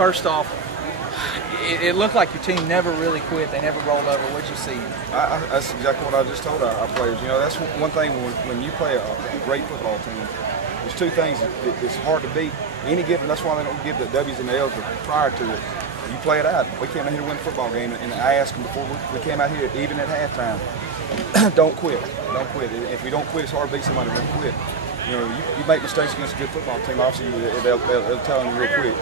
first off, it looked like your team never really quit. They never rolled over. What'd you see? That's exactly what I just told our players. You know, that's one thing when you play a great football team. There's two things it's hard to beat. That's why they don't give the W's and the L's prior to it. You play it out. We came out here to win a football game, and I asked them before we came out here, even at halftime, don't quit. Don't quit. If we don't quit, it's hard to beat somebody that doesn't quit. You know, you make mistakes against a good football team, obviously they'll tell you real quick.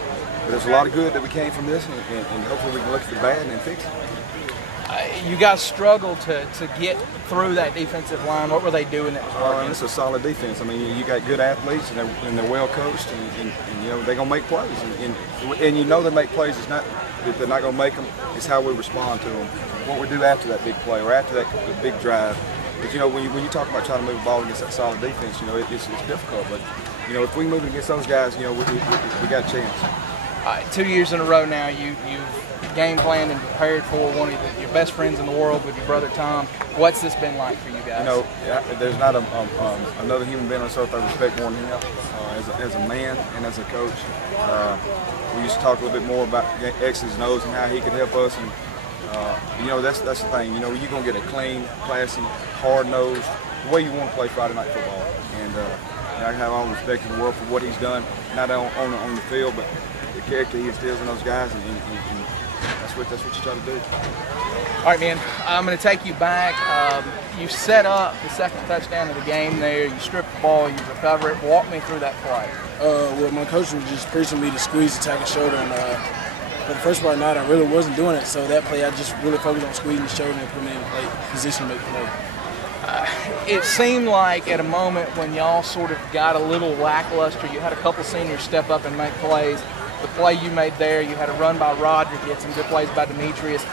But there's a lot of good that we came from this, and hopefully we can look at the bad and fix it. You guys struggled to get through that defensive line. What were they doing that was working? It's a solid defense. I mean, you got good athletes, and they're well coached, and you know they're gonna make plays, and you know they make plays. It's not that they're not gonna make them. It's how we respond to them. What we do after that big play or after that big drive. But you know, when you talk about trying to move the ball against that solid defense, you know it's difficult. But you know, if we move against those guys, you know we got a chance. 2 years in a row now, you've game planned and prepared for one of your best friends in the world with your brother Tom. What's this been like for you guys? You know, there's not another human being on this earth I respect more than him as a man and as a coach. We used to talk a little bit more about X's and O's and how he could help us. And you know, that's the thing. You know, you're gonna get a clean, classy, hard-nosed, the way you want to play Friday night football. And I have all the respect in the world for what he's done, not on the field, but the character he instills in those guys, and that's what you try to do. All right, man. I'm going to take you back. You set up the second touchdown of the game there. You strip the ball. You recover it. Walk me through that play. Well, my coach was just preaching me to squeeze, attack, and shoulder. And for the first part of the night, I really wasn't doing it. So that play, I just really focused on squeezing the shoulder and putting me in position to make the play. It seemed like at a moment when y'all sort of got a little lackluster, you had a couple seniors step up and make plays. The play you made there, you had a run by Roderick, you had some good plays by Demetrius.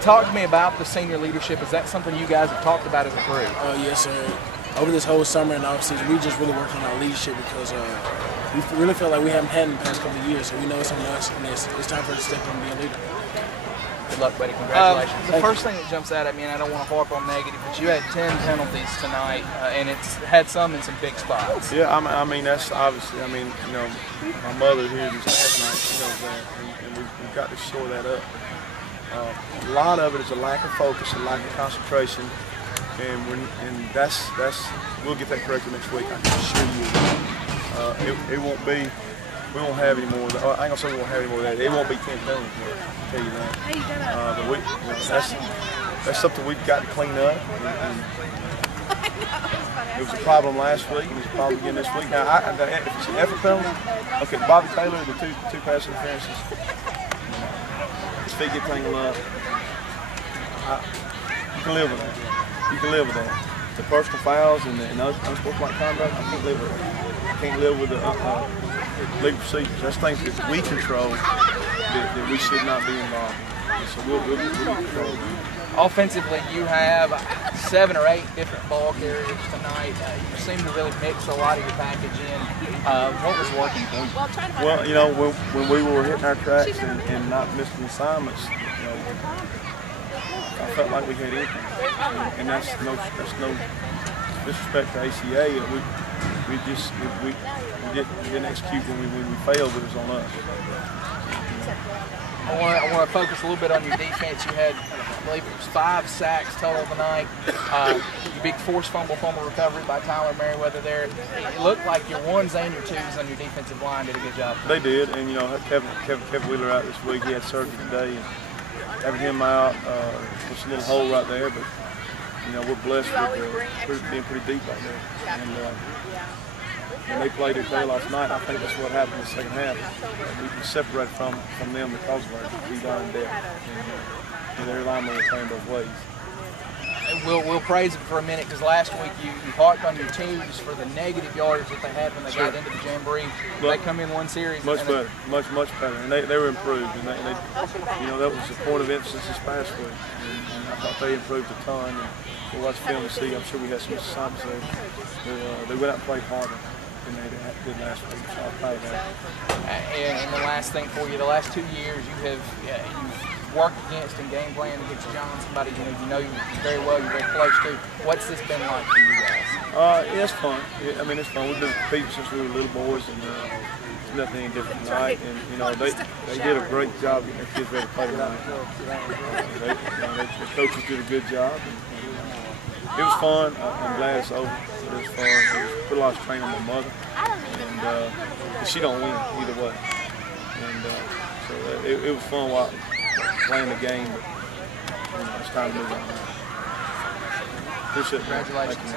Talk to me about the senior leadership. Is that something you guys have talked about as a group? Yes, sir. Over this whole summer and offseason, we just really worked on our leadership because we really felt like we haven't had in the past couple of years. So we know it's on us, and it's time for us to step up and be a leader. Good luck, buddy. Congratulations. The first thing that jumps out at me, and I don't want to harp on negative, but you had 10 penalties tonight, and it's had some in some big spots. Yeah, I mean that's obviously. I mean, you know, my mother here this last night, she knows that, and we've got to shore that up. A lot of it is a lack of focus, a lack of concentration, and that's we'll get that corrected next week. I can assure you. It won't be. We won't have any more. I ain't gonna say we won't have any more of that. It won't be 10 penalties. I'll tell you that. But that's something we've got to clean up. And it was a problem last week, and it's a problem again this week. Now, if it's an effort penalty, okay, Bobby Taylor, the two pass interferences, his feet get tangled up. You can live with that. You can live with that. The personal fouls and the unsportsmanlike conduct, I can't live with that. I can't live with the legal procedures. That's things that we control that we should not be involved in. So we'll control. Offensively, you have 7 or 8 different ball carriers tonight. You seem to really mix a lot of your package in. What was working for you? Well, you know, when we were hitting our tracks and not missing assignments, you know, I felt like we had anything. And that's no disrespect to AHSAA. We didn't execute when we failed. It was on us. I want to focus a little bit on your defense. You had, I believe it was 5 sacks total tonight. Your big forced fumble recovery by Tyler Merriweather there. It looked like your 1s and your 2s on your defensive line did a good job. They did, and you know, Kevin Wheeler out this week. He had surgery today, and having him out, there's a little hole right there, but you know, we're blessed with being pretty deep right there. And when they played their play last night, I think that's what happened in the second half. We separated from them because of our D-line depth. And their linemen were playing both ways. We'll praise them for a minute, because last week you harped on your 2s for the negative yardage that they had when they got into the jamboree. They come in one series. Much better, much better. And they were improved. And they, you know, that was a point of emphasis this past week. And I thought they improved a ton. And we'll watch film and see. I'm sure we had some assignments there. They went out and played harder than they did last week. So I'll play that. And the last thing for you, the last 2 years you've worked against and game plan against John, somebody you know very well, you're very close to. What's this been like for you guys? Yeah, it's fun. I mean, it's fun. We've been competing since we were little boys, and nothing any different tonight. And you know, they did a great job getting their kids ready to play tonight. The coaches did a good job. And it was fun. I'm glad it's over. It was fun. It put a lot of strain on my mother, and she don't win either way. And so it was fun while playing the game. But, you know, it's time to move on. Appreciate it. Congratulations.